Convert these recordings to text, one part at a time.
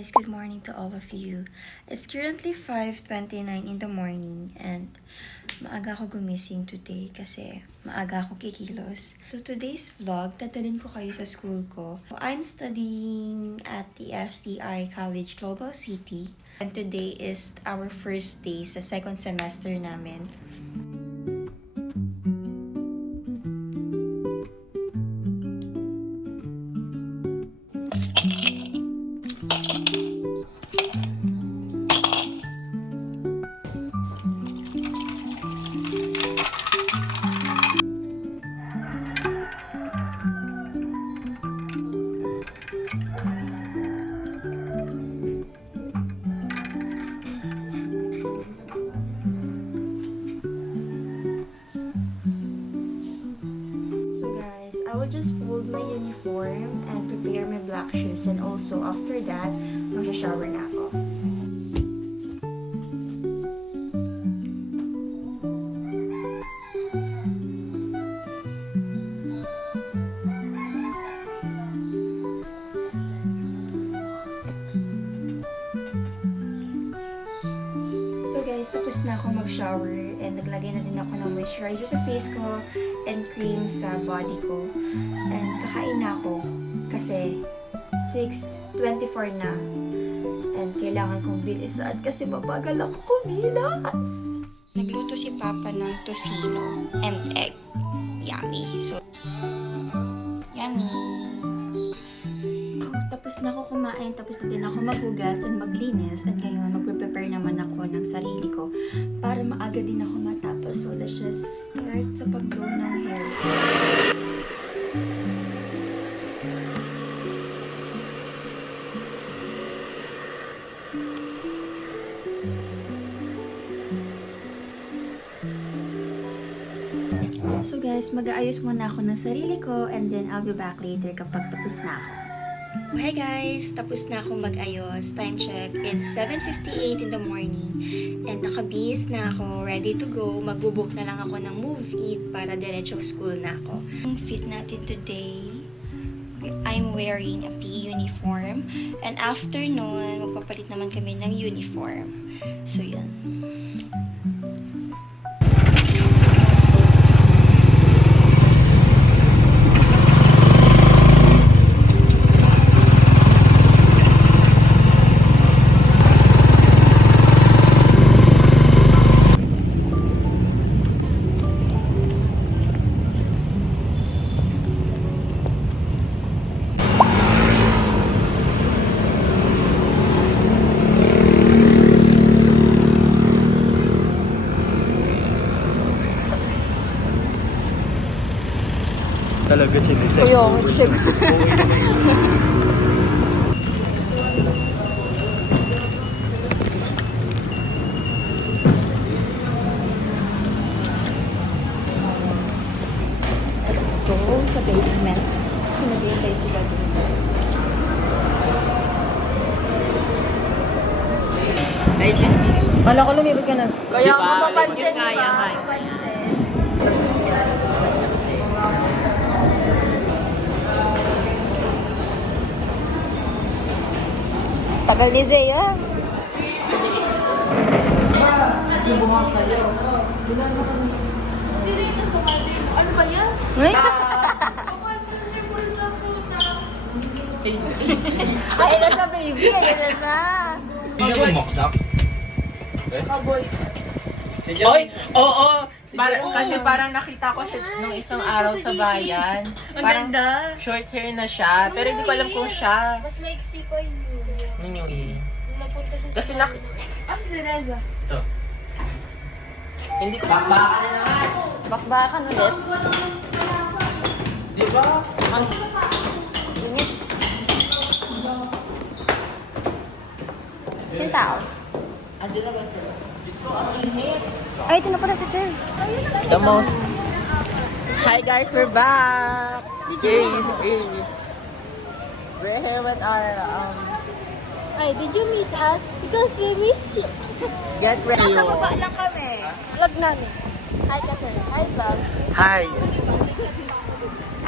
guys, good morning to all of you. It's currently 5:29 in the morning and maaga ako gumising today kasi maaga ako kikilos. So today's vlog, dadalhin ko kayo sa school ko. I'm studying at the STI College Global City and today is our first day sa second semester namin. I will just fold my uniform and prepare my black shoes, and also after that, mag-shower na ako. So guys, tapos na ako mag-shower and naglagay na din ako ng moisturizer sa face ko and cream sa body ko. And kakain na ako kasi 6:24 na. And kailangan kong bilisan kasi mabagal ako kumilas. Nagluto si Papa ng tocino and egg. Yummy. So, yummy. Tapos na ako kumain, tapos na din ako maghugas and maglinis. And ngayon, magpe-prepare naman ako ng sarili ko para maaga din ako matapos. So, let's just start sa pag-blow ng hair. So guys, mag-aayos muna ako ng sarili ko and then I'll be back later kapag tapos na ako. Hey guys, tapos na ako mag-ayos. Time check, it's 7:58 in the morning and nakabihis na ako, ready to go. Magbubuk na lang ako ng Move Eat para diretso school na ako. Ang fit natin today, I'm wearing a PE uniform and after nun, magpapalit naman kami ng uniform. So yan. Talaga check. Kuya, check. Let's go sa basement. Sinagay tayo sila dun. Kala ko lumibig ka na. Kaya ako mapansin, di ba? Tagal ni Zaya. Sino yung nasa kati? Ano ba yan? Kapansin si Paul sa puta. Ay na siya, baby. Ayun na siya. Hindi siya bumaksak. Kaboy. Oy, oo. Kasi parang nakita ko siya nung isang araw sa bayan. Parang short hair na siya. Pero hindi ko alam kung siya. Mas like si pa yun. New Year. Napunta siya Kasi si Reza. Ito. Hindi ko bakbakan na naman. Bakbakan ulit. Di ba? Ang ingit. Sino tao? Andiyan na ba sila? Diyos ko, ang init. Ay, ito na pala si Sir. The most. Hi guys, we're back. Hey. We're here with our Ay, did you miss us? Because we miss you. get ready. Nasa baba lang kami. Vlog namin. Hi kasi. Hi vlog. Hi.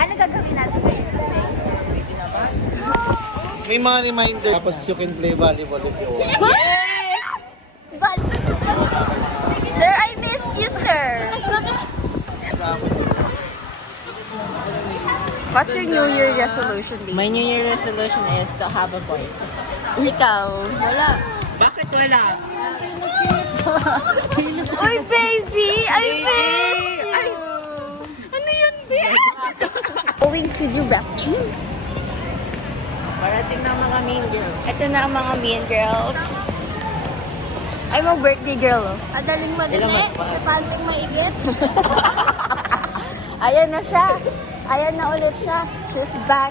Ano gagawin natin ngayon sa day, Sir? May mga reminder. Tapos you can play volleyball if you want. Sir, I missed you, sir. What's your New Year resolution, baby? My New Year resolution is to have a boyfriend. Ikaw? Wala. Bakit wala? Uy, baby! I missed you! Ano yun, baby? Going to the restroom. Parating na mga mean girls. Ito na ang mga mean girls. Ay, mo birthday girl, oh. Adaling madali. Sa panting maigit. Ayan na siya. Ayan na ulit siya. She's back.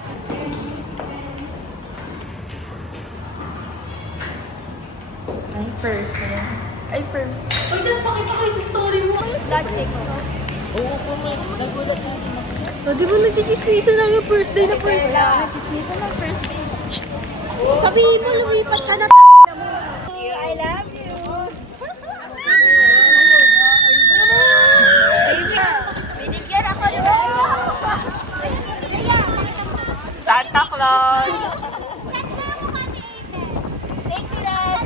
Ay, perfect. Ay, perfect. Uy, tapos pakita kayo sa story mo. God takes off. Di ba nagchichismisan lang yung first day na first day? Chismisan ng first day. Sabihin mo, lumipat ka na. I love you. Baby, binigyan ako ng Santa Claus! Thank you, Red.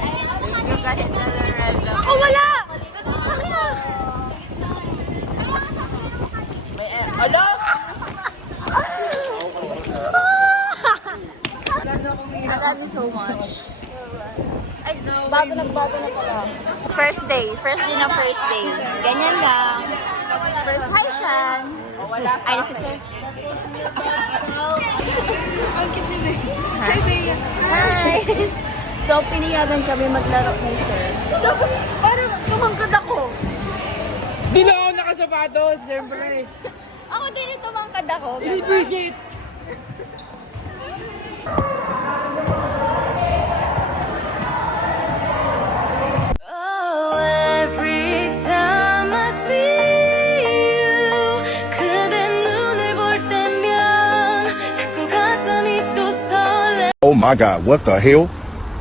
Yung kahit na red lang. Ako wala! May Alo! I love you so much. Ay, bago na pala. First day na first day. Ganyan lang. First, hi, Shan. Ay, nasa sir. Ang cute ni Bea. Hi, Bea. Hi. So, piniyagan kami maglaro ni sir. Tapos, parang tumangkad ako. Di na ako nakasapatos, siyempre. Ako din ito mangkad ako. Visit! Oh, every time I see you, 그대 눈을 볼 때면 자꾸 가슴이 또 설레. Oh my God, what the hell?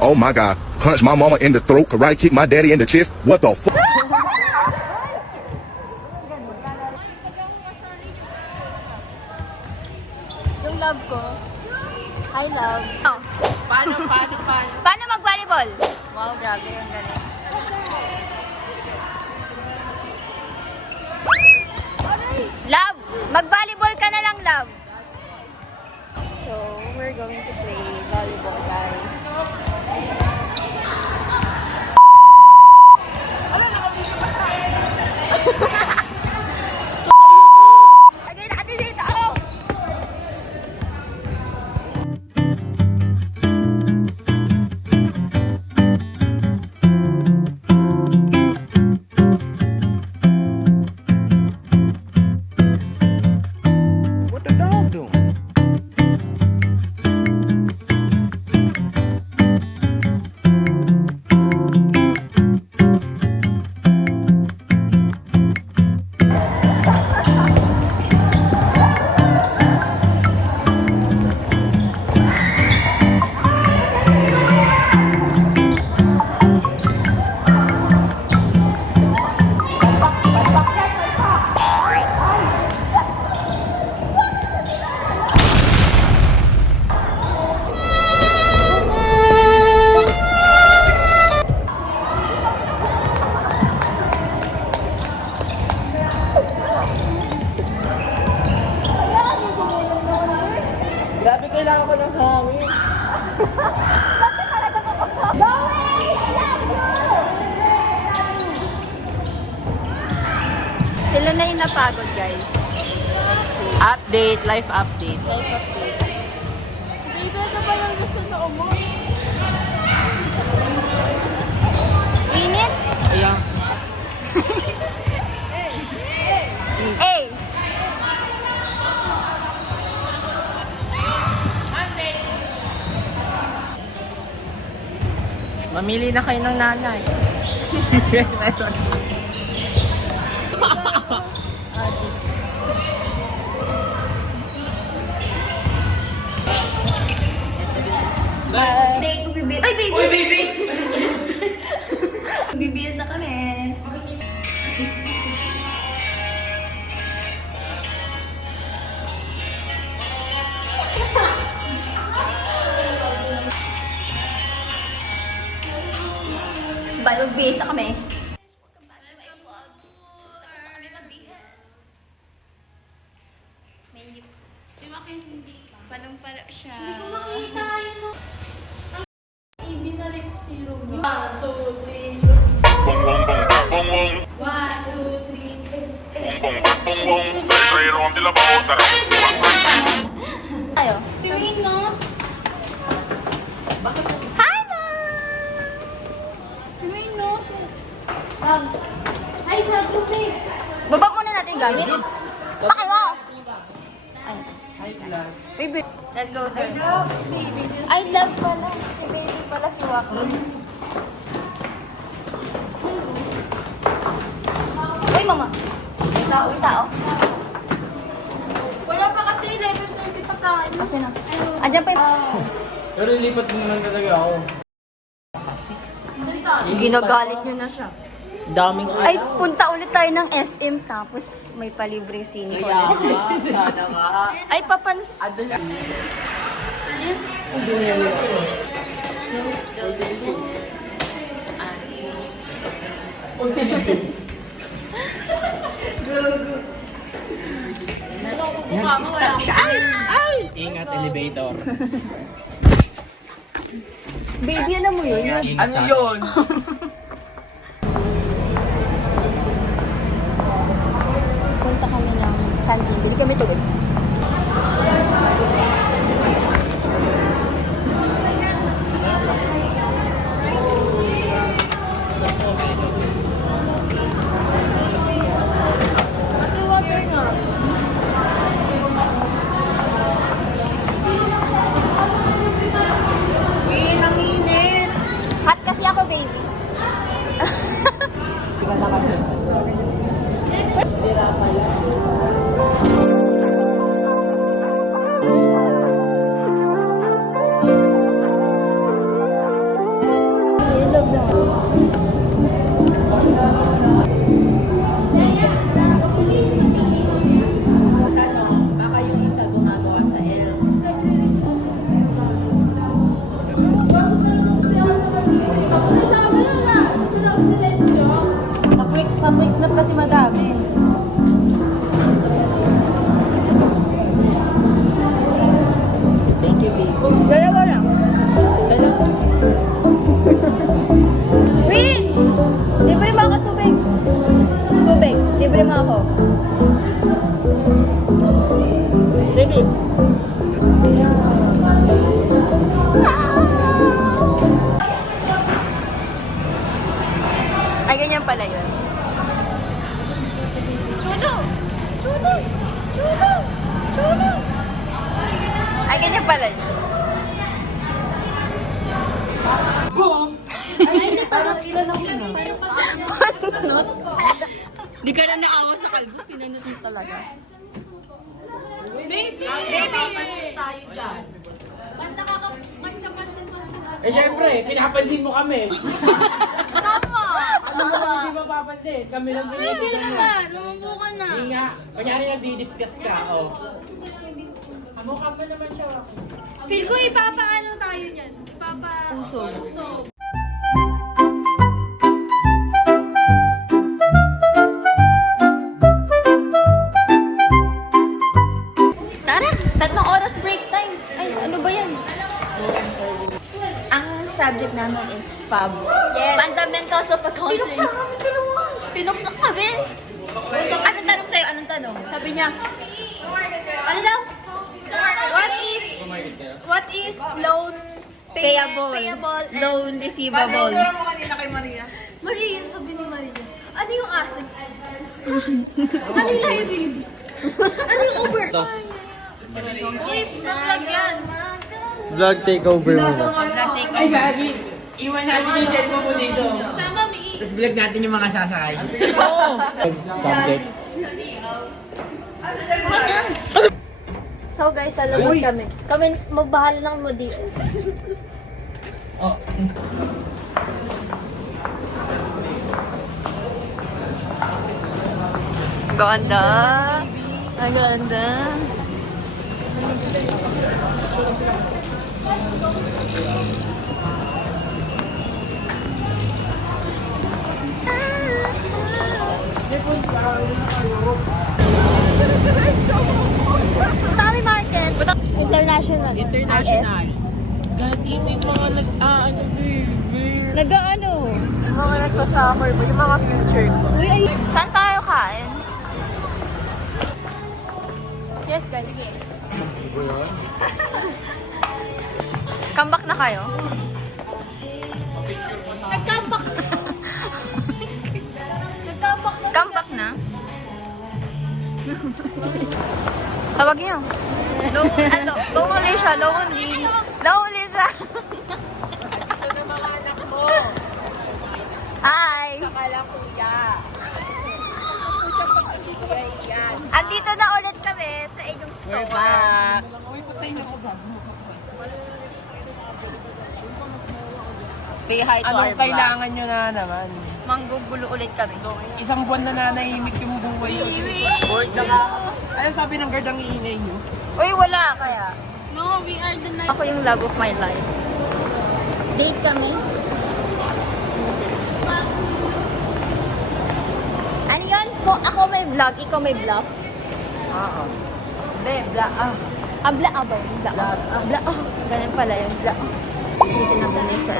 Oh my God, punch my mama in the throat, karate kick my daddy in the chest. What the fuck? Yung love ko. Hi, love. Paano? Paano mag-volleyball? Wow, grabe. Ang galing. Love! Mag-volleyball ka na lang, love. So, we're going to play volleyball, guys. Lagay natin dito! What the dog doing? Grabe, kailangan ko ng hangin. Sila na yung napagod, guys. Update, life update. Baby, ano ba yung gusto noo mo? Init? Ayan. Hey! Mamili na kayo ng nanay. Ay, baby! Uy, baby! Bibiyas na kami. Balong base na kami. Si Makin hindi. Palong pala siya. Ibinalik si Ruby. 1, 2, 3, go. 1, 2, 3. Tayo. Si Wayne, no? Hi, Mom! Si Wayne, no? Ay, sa tubig. Baba muna natin yung gamit. Pakay mo! Baby, let's go, sir. I love pala. Si baby pala si Wako. Uy, mama. May tao, may tao. Wala pa kasi 11:20 pa tayo. Kasi na. Andiyan pa yung... Pero lipat mo naman talaga ako. Ginagalit niyo na siya. Daming Ay, punta ulit tayo ng SM tapos may palibreng sine kaya ulit. nga, sana nga. Ay, papans... Ingat, elevator. Baby, alam mo yun? Ano yun? Punta kami ng canteen. Bili kami tubig. Ate, water na. Wayne, ang init. Hot kasi ako, baby. Baka yung isa gumagawa sa L. Sa snap kasi madami. Thank you, baby. Dalawa lang. Prince! Libre mo ako tubig. Tubig. Libre mo ako. Baby. Ay, ganyan pala yun. Chulo! Chulo! Chulo! Chulo! Ay, ganyan pala yun. Ay, natagot. Pinanot? Di ka na naawa sa kalbo. Pinanot mo talaga. Tayo dyan. Mas kapansin-pansin. Eh, syempre, pinapansin mo kami. Tama! Ano mo kami di mapapansin? Kami lang din. Baby naman, lumambo ka na. Hindi nga. Kunyari nagdi-discuss ka, oh. Kamukha mo naman siya. Feel ko ipapaano tayo niyan. Puso. Tara! 3 oras break time. Ay, ano ba yan? Ang subject namin is FAB. Yes. Fundamentals of Accounting. Pinuksan kami dalawa. Pinuksan kami. Anong tanong sa'yo? Anong tanong? Sabi niya, ano daw? What is loan payable, loan receivable? mo kanina kay Maria? Maria, sabi ni Maria. Ano yung asset? Ano yung liability? Ano yung over? Uy, nag-vlog yan. Vlog takeover mo na. Ay, Gagi! Iwan natin yung cellphone mo dito. Sama mi. Tapos vlog natin yung mga sasakay. Subject. So guys, sa labas kami. Kami magbahala ng model. Ganda. Ang ganda. Tami Market. International. International. Dati may mga nag-ano, baby. Nag-ano? Yung mga nagsasummer mo, yung mga future ko. Uy, ay. Saan tayo kain? Yes, guys. Comeback na kayo? Nag-comeback. Nag-comeback na. Comeback na? Tawag niyo. Lonely siya, lonely. Lonely siya. Ito na mga anak mo. Hi! Kala kuya. Yan. Andito na ulit kami sa inyong We're store. back. Say hi to our Anong kailangan nyo na naman? Manggugulo ulit kami. Isang buwan na nanahimik yung buhay nyo. Bored na nga. Ano sabi ng guard ang iinay nyo? Uy, wala kaya. No, we are the night. Ako yung love of my life. Date kami. Ano yun? Ako may vlog, ikaw may vlog. Oo. Hindi, Abla ba? Abla. Ganun pala yung vlog. Dito na kami sa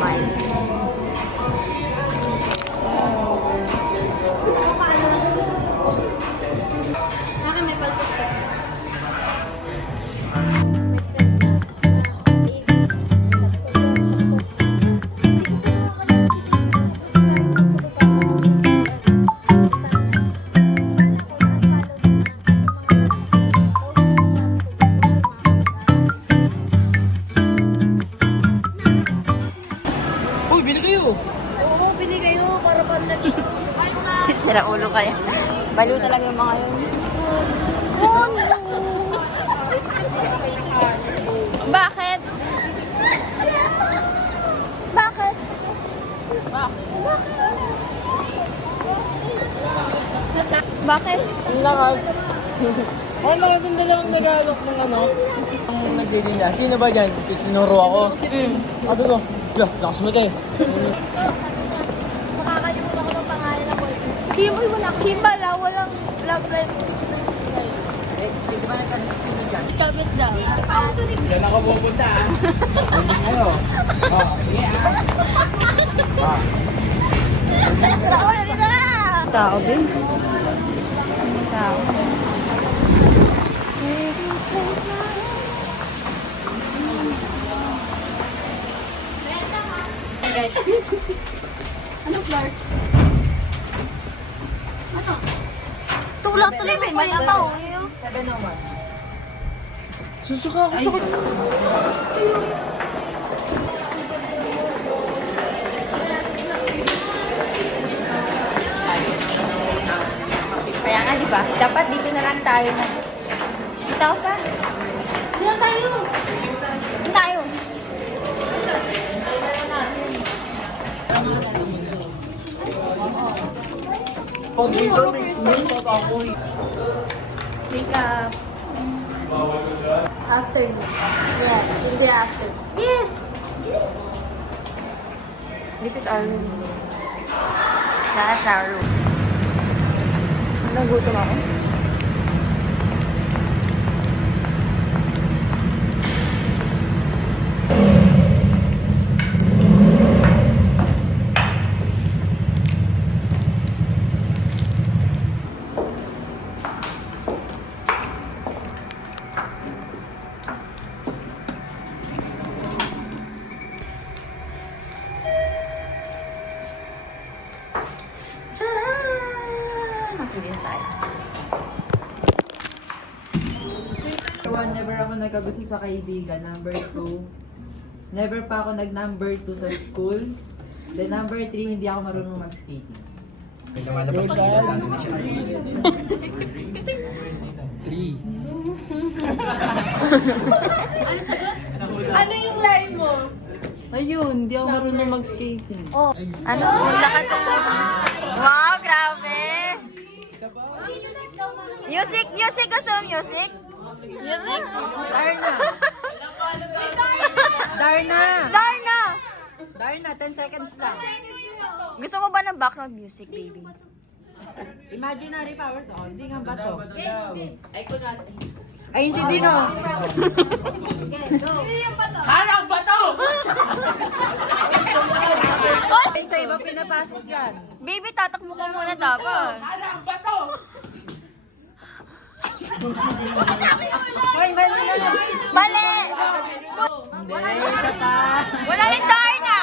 Mines. Akin may paltos pa. Uy, bili kayo! Oo, bili kayo para pala. Sira ulo kaya. Baliw talaga yung mga yun. Bakit? Bakit? Bakit? Ang lakas. Ang lakas ng dalawang nagalok ng ano. Ang nagbili niya. Sino ba dyan? Sinuro ako. Sabi ko, lakas mo tayo. Makakalimutan ko ng pangalan ng boyfriend. Kim, wala. Kim pala, walang love life secrets. Ikabit daw. Diyan ako pupunta. Hindi kayo. Tao, Ben. Tao. Ano floor? Ano? Tulak tuloy, may malabaw. Susuka ako sa Kaya nga, di ba? Dapat dito na lang tayo na. Tao pa? Diyan tayo. Diyan tayo. Pag dito, may ako. Makeup. After me. Yeah, will be after. Yes! This is our room. That's our room. Nagutom ako. Tcharam! Nakilin tayo. Never ako nagkagusto sa kaibigan. Number 2. Never pa ako nag-number 2 sa school. Then number 3, hindi ako marunong mag-skating. Ano yung line mo? Ayun, hindi ako marunong mag-skating. Ano? Lakas ang... Wow, grabe! Music! Music! Gusto mo music? Music? Darna! Darna! Darna! Darna, 10 seconds lang. Gusto mo ba ng background music, baby? Imaginary powers. Oh, hindi nga bato. Ay, kunwari. Ay, hindi ko. Hanap ba to? Ay, sa iba pinapasok yan. Baby, tatakbo ka muna dapat. Hanap ba to? Hoy, mali na lang. Mali! Hindi, isa pa. Wala yung Darna!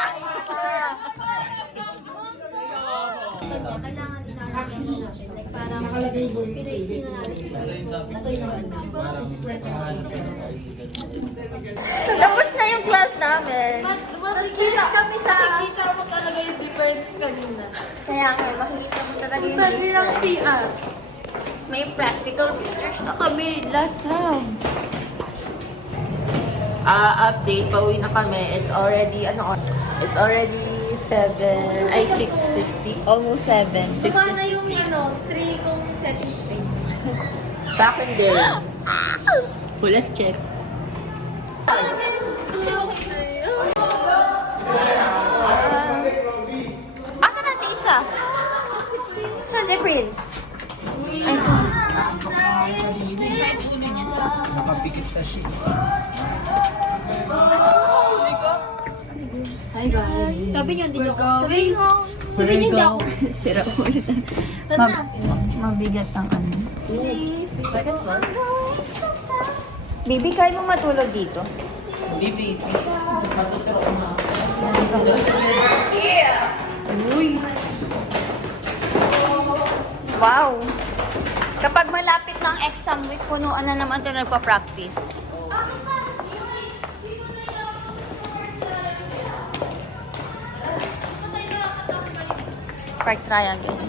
Tapos na yung class namin. Makikita kami sa... Makikita mo talaga yung difference kanina. Kaya nga, makikita mo talaga yung Sabi ng PR. May practical research na kami last time. Update, pauwi na kami. It's already, It's already 6:50. Almost 7. Baka na yung 3 kong setting spray. Sa akin din. Let's check. Asa na si Isa? Sa si Prince? Ay, ito. Nakapikit na siya. Hi, guys. Sabi niyo, hindi ako. Sabi niyo, hindi ako. Sira ulit. Mabigat ang ano. Second floor. Baby, kaya mo matulog dito? Hindi, baby. Matuturo ko na. Uy! Wow! Kapag malapit ng exam week, punuan na naman ito nagpa-practice. Park triangle.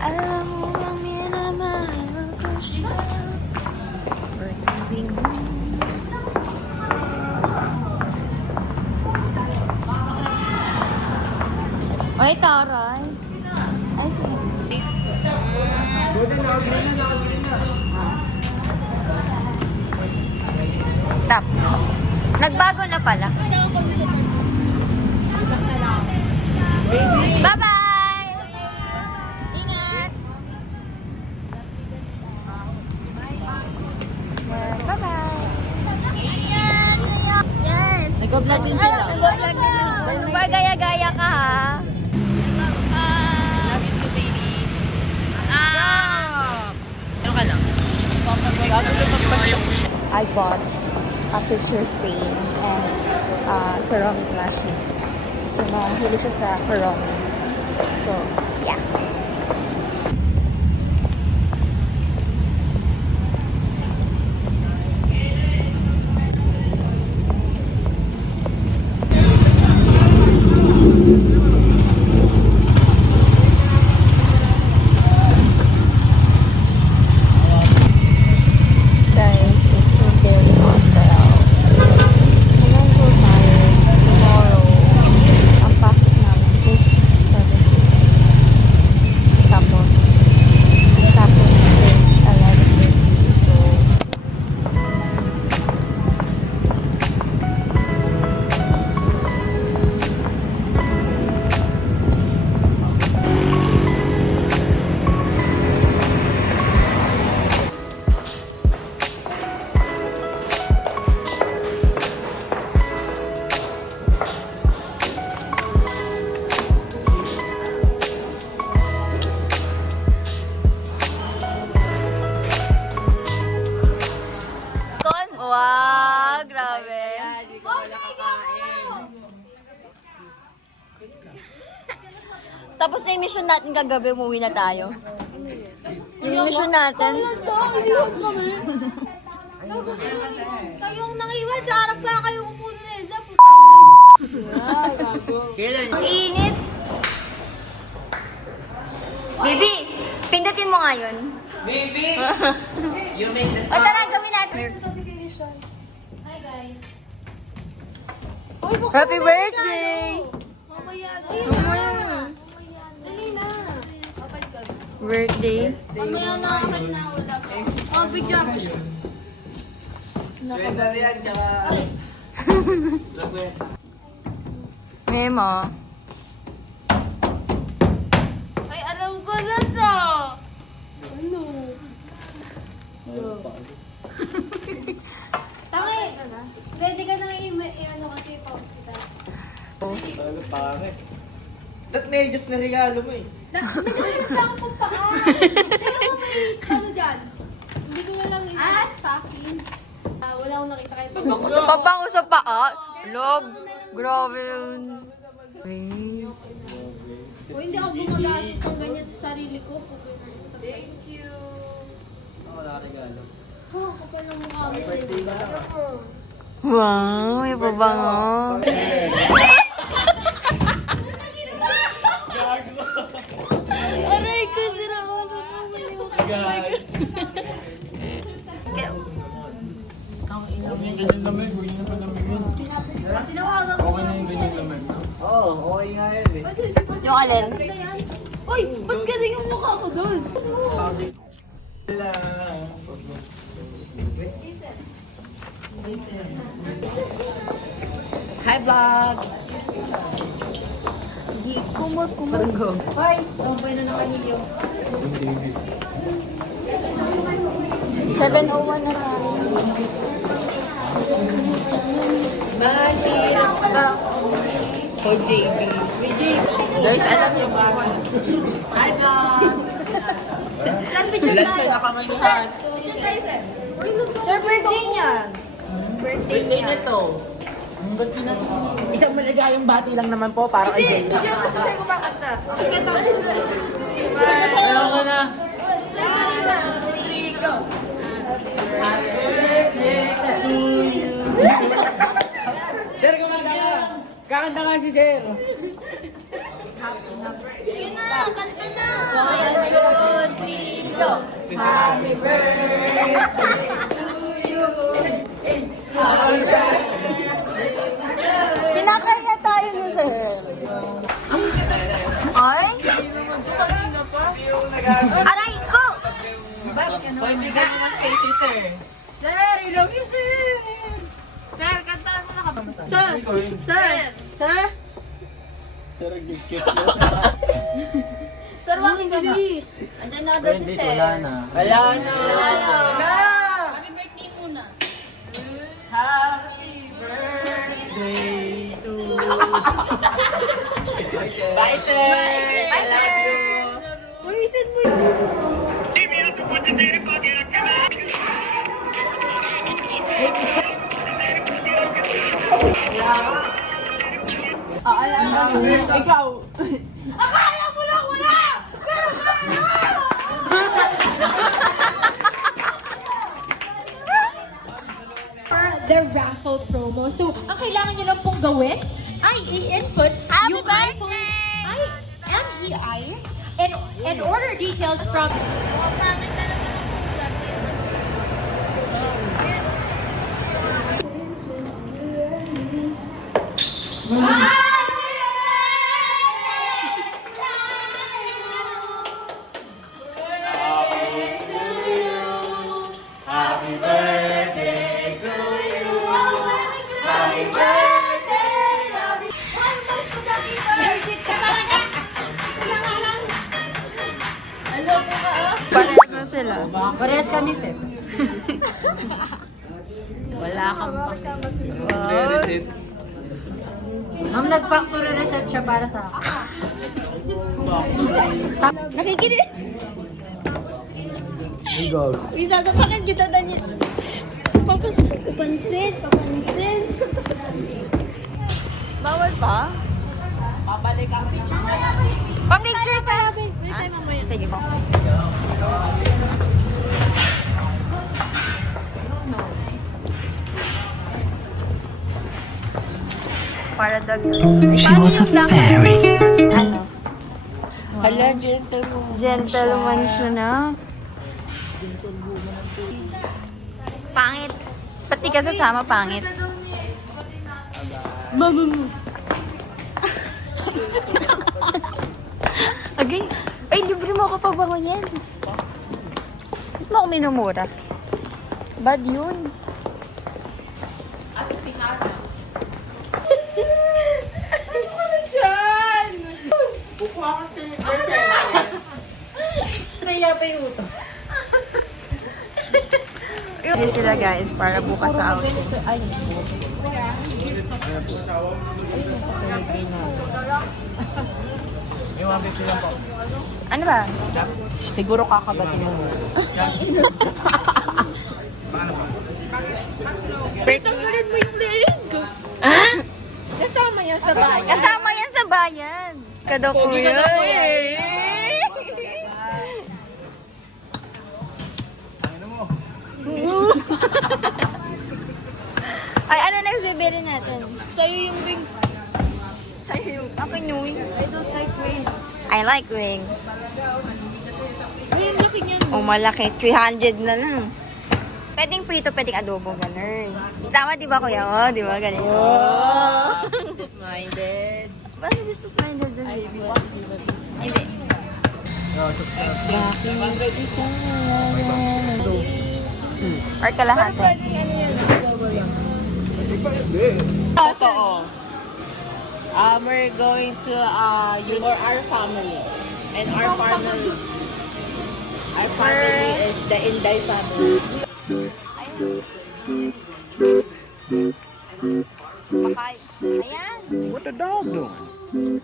Alam mo ang minamahal ko siya. Pag-ibig mo. Ay, taray. Ay, sige. Tap. Nagbago na pala. Bye-bye! Ingat! Bye-bye! Yes! Nag-vlog din sila. Nag-vlog din. Gaya-gaya ka ha. Ano ka lang? I bought a picture frame and ceramic machine. So, mahilig siya sa ceramic. So, yeah. Guys, it's so very awesome. I'm so tired. Tomorrow, ang pasok namin is 7 p.m. Tapos is 11:30. So, wow, grabe. Tapos na yung mission natin kagabi, umuwi na tayo. Yung mission natin. Kayong nangiwan sa harap ka kayong upunin na isa. Kailan? Ang init. Bibi, pindutin mo nga yun. Baby! You make the O tara, gawin natin. Hi guys. Happy birthday! Mamaya. Dali na. Birthday. Mamaya na akin na wala ka. Oh, video ako siya. Memo. Ay, alam ko na to! Ano? Tama eh. Ready ka nang i-ano kasi pa. Talaga pare. Ba't medyas na regalo mo eh? Nagkaroon pa ako pang paa. Hindi ako may ano dyan. Hindi ko na lang stocking. Wala akong nakita kahit Pabango sa paa? Log. Grabe yun. O hindi ako gumagastos ng ganyan sa sarili ko. Thank you. Wala regalo. Oh, kapal ng mukha mo. Birthday ka lang. Wow, may pabango. Aray ko, sira ako. Yung ganyan lamig, huwag na palamig yun. Okay na yung ganyan lamig, no? Oo, okay nga yan eh. Yung alin? Uy, ba't galing ang mukha ko dun? Hi, vlog! Di, kumot. Hoy, tumpay na naman ninyo. 7:01 na tayo. Mahirap ba for JB? Guys, alam niyo ba? Hi, vlog! Lansa na kami ni Han. Sir, birthday niya. Birthday nito. Isang maligayang bati lang naman po para kay Zayla. Hindi ako sir kumakanta. Ayaw ko na. Sir, kumanta ka. Kakanta nga si Sir. Sige na, kanta na! Happy birthday to you! Pinakaya tayo ni sir. Ay? Aray ko! Hoy, bigyan niyo ng space si Sir. Sir, I love you, sir! Sir, kantaan mo na ka. Sir! Sir! Sir! Sir, cute. Sir, wakit bilis! Andyan na agad si Sir. Wala na. Wala na. Happy birthday muna. Happy birthday to you. Bye, Sir. Bye, Sir. Love you. Ikaw. Akala mo lang wala! Pero the raffle promo. So, ang kailangan nyo lang pong gawin ay i-input yung iPhone's IMEI and order details from... Parehas na sila. Parehas kami, Feb. Wala kang Reset. Ma'am, nag-factory reset siya para sa akin. Nakikinig. Ikaw. Uy, sasapakin kita, Daniel. Papansin! Bawal pa? Pabalik ang picture. Pa-picture ka. Sige po. Para dag... She was a fairy. Ano? Hala, gentleman. Gentleman siya na. Pangit. Pati ka sasama, pangit. Mama mo. Agay. Ay, libre mo ako pa ba yan? Ba't mo ako minumura? Bad yun. At si Hana. sila guys para bukas sa outing. Ay, May 150 lang po. Ano ba? siguro kakagatin mo. Tanggalin mo yung leg. Kasama yan sa bayan. Kasama yan sa bayan. Kadoko yun. Ay, ano next bibili natin? Sa'yo yung wings. Sa'yo yung akin yung wings. I don't like wings. I like wings. Ay, ang laki niyan. Oh, malaki. 300 na lang. Pwedeng prito, pwedeng adobo, ganun. Tama, di ba, kuya? Oh, di ba? Ganun. Oh! Minded. Bakit business-minded dun? Hindi. Or kalahati. Totoo. We're going to for our family. And our family is the Inday family. Bakay. Ayan. What the dog doing?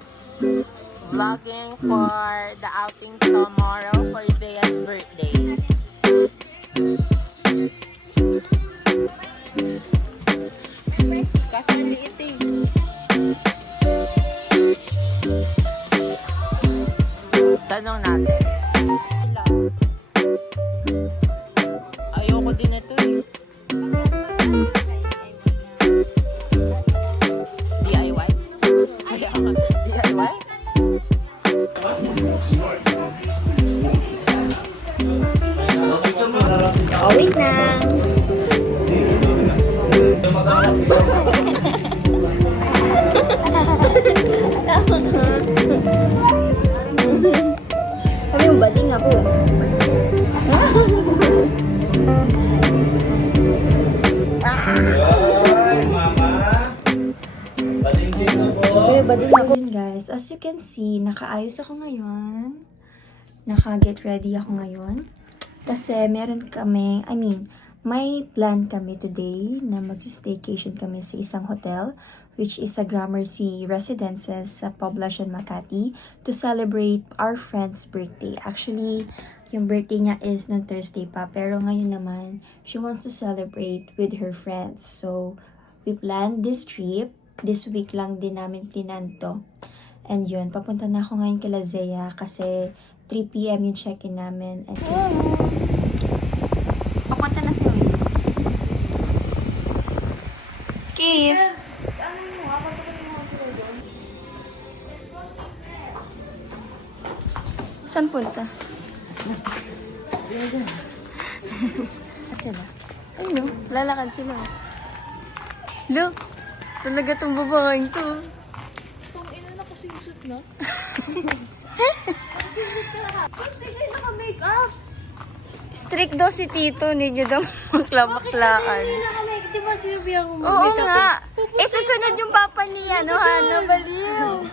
Vlogging for the outing tomorrow for Zea's birthday. Kasi ang liit eh. Tanong natin. Ayoko din ito eh. DIY? DIY? Oh, wait na. Kami yung bading ako eh. Kami bading ako. Yun guys, as you can see, nakaayos ako ngayon. Naka-get ready ako ngayon. Kasi meron kami, may plan kami today na mag-staycation kami sa isang hotel, which is a Gramercy Residences sa Poblacion, Makati, to celebrate our friend's birthday. Actually, yung birthday niya is on Thursday pa, pero ngayon naman, she wants to celebrate with her friends. So, we planned this trip. This week lang din namin plinan to. And yun, papunta na ako ngayon kila Zea kasi 3 p.m. yung check-in namin. And papunta na si Will. Keith! Saan punta? Sila. Ay no, lalakad sila. Look! Talaga tong babaeng to. Pang ina na kasi yung suit na. Hindi kayo naka-makeup. Strict daw si Tito, hindi niya daw maklabaklaan. Hindi naka-makeup. Di ba sinabihan ko mo? Oo nga. Eh, susunod yung papa ni Hana, baliw.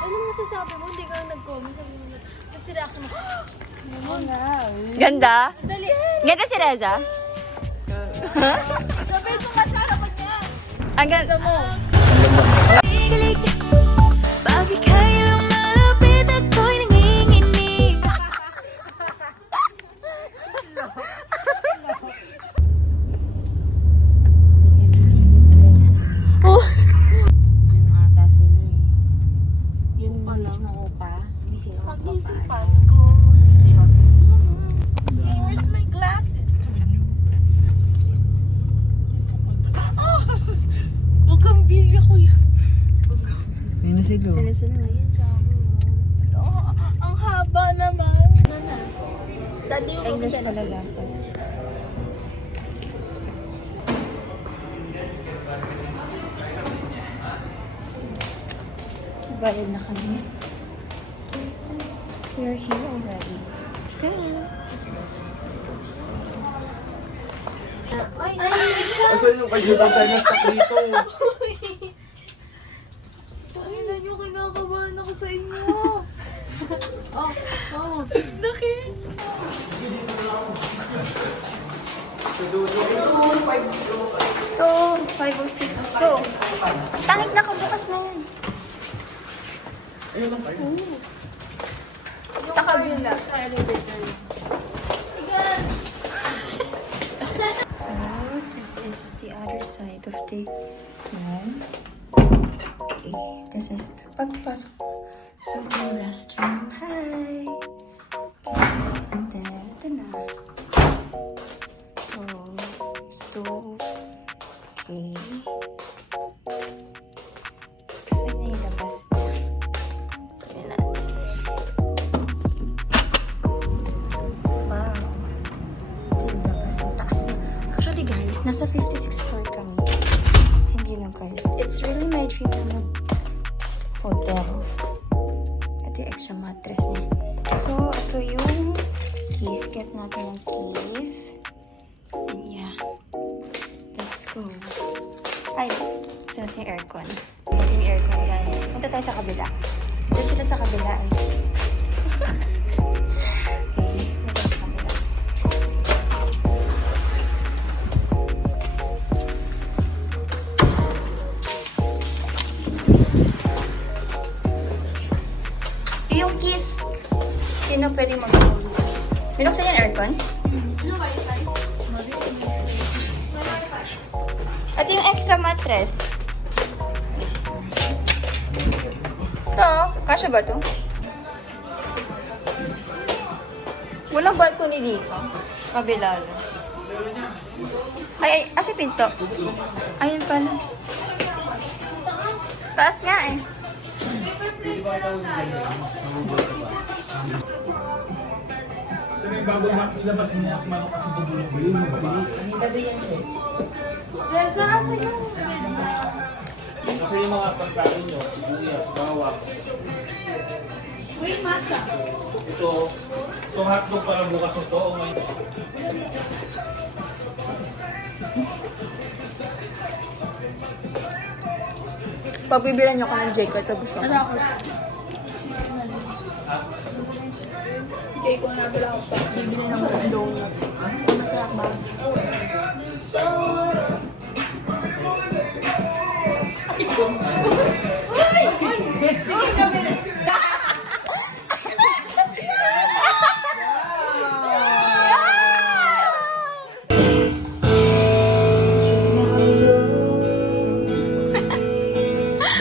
Ano masasabi mo? Hindi ka nag-comment. Sabi mo, ba't sila ako na, Ganda? dali. Ganda si Reza? Sabi mo ka sa harapan niya. Ang ganda mo. Bakit kayo malapit ako'y nanginginig? Ano ata sila eh. Yun mismo upa. Hindi sila Pag-isipan ko. Where's my glasses? Bugambilya ko yan. Ayun na sila. Ano sila? Ayan, sabi mo. Oh, ang haba naman. Dati mo English talaga. Bayad na kami. We are here already. Let's go. Ay, Asan yung kayo tayo na stock dito? Ina nyo, kinakabahan ako sa inyo. Oh, laki. Go. Tangik na bukas na yan. Sa kabila. So, this is the other side of the room. Okay, this is the pagpasok sa restroom. Hi! And then, ito na. So, stove. Okay. Saan na ilabas na? Tignan natin. Wow. Ito yung labas. Ang taas na. Actually guys, nasa 56th floor kami. Hindi lang guys. It's really my dream na mag-hotel. Ito yung extra mattress niya. So, ito yung keys. Get natin ng keys. And yeah. Let's go. Ay, gusto natin yung aircon. Ito yung aircon guys. Punta tayo sa kabila. Ito sila sa kabila eh. Okay, punta sa kabila. Yung keys, sino pwede mag-hold? Binuksan yung aircon? At yung extra mattress. Ito, kasya ba ito? Walang balcony dito. Kabila lang. Ay, asa pinto? Ayun pala. Taas nga eh. Kasi yung mga pagkain nyo, sibuyas, bawang. Wait, mata. Ito hotdog para bukas ito o may... Pabibilan niyo ako ng Jacob. Ito gusto ko. Okay, kung nabila ako pa. Bibili ng mga donut. Masarap ba?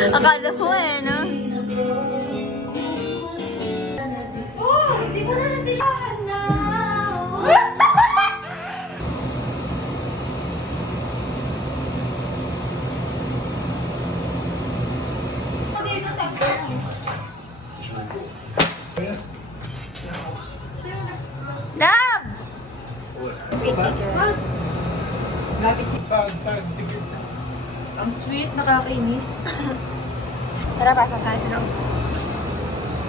Akala ko eh, no? Love! Wait, Ang sweet, nakakainis. Tara, pasok tayo sa loob.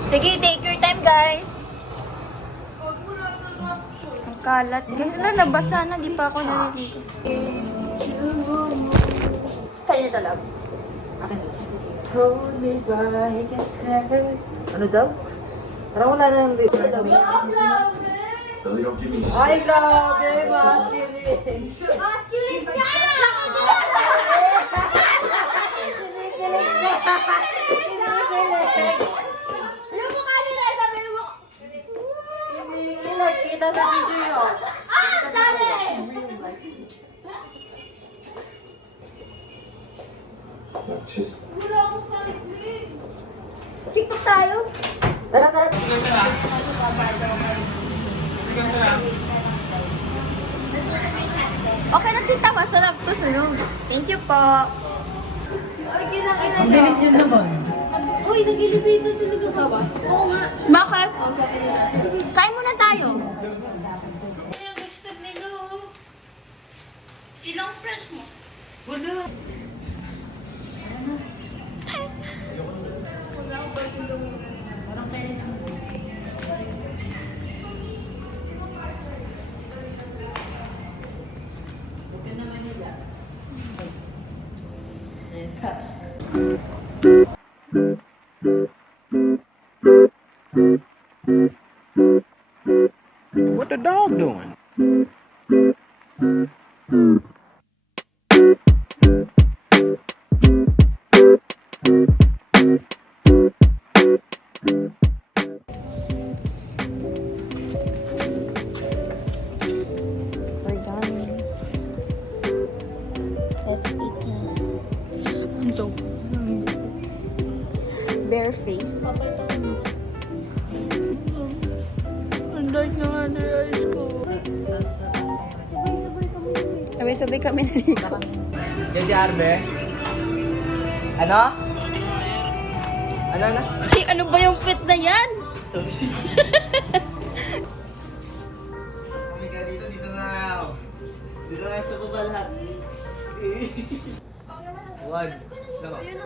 Sige, take your time, guys. Ang kalat. Ganda, nabasa na. Di pa ako naliligo. Kaya nito, love. Hold me by your hand. Ano daw? Parang wala nang... Ay, grabe! Maskilis! Maskilis ka! Yung mukha nila, sabi mo. Kinikilig kita sa video. Dali! Wala akong sabi. TikTok tayo. Tara, tara. Okay lang, tita. Masarap to sunog. Thank you po. Ay, kinakain Ang bilis nyo naman. Uy, nag-elevator talaga ba ba? Oo nga. Bakit? Kain muna tayo. Yung mixed up nila, oh. Ilang press mo? Wala. Parang kaya na. Huwag naman nila. What the dog doing? We're done. Let's eat now. I'm so bare face. Ang dark na nga na eyes ko. Sabay-sabay kami naligo. Yan si Arbe. Ano? Ano na? Ay, ano ba yung pit na yan? Dito na ako. Dito na sa baba lahat. One.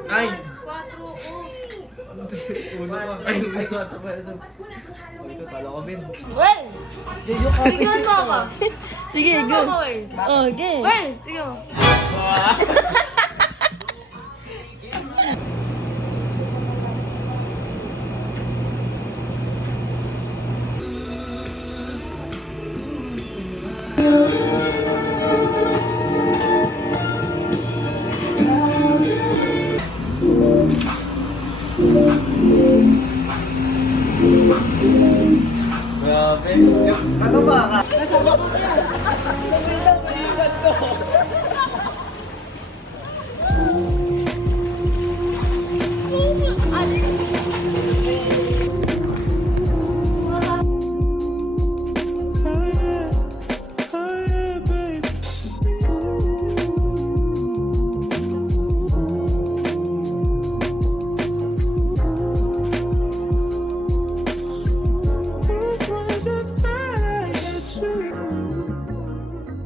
Nine. 4 Uno pa. Ay, 4 pa. Ito. Kala ko, Ben. Well, Yayo ka. tingnan mo ako. Sige, go. Oh, okay. Well, tingnan mo. Grabe. Ano ba ka?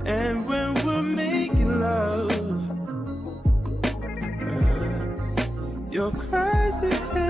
And when we're making love, your cries they came.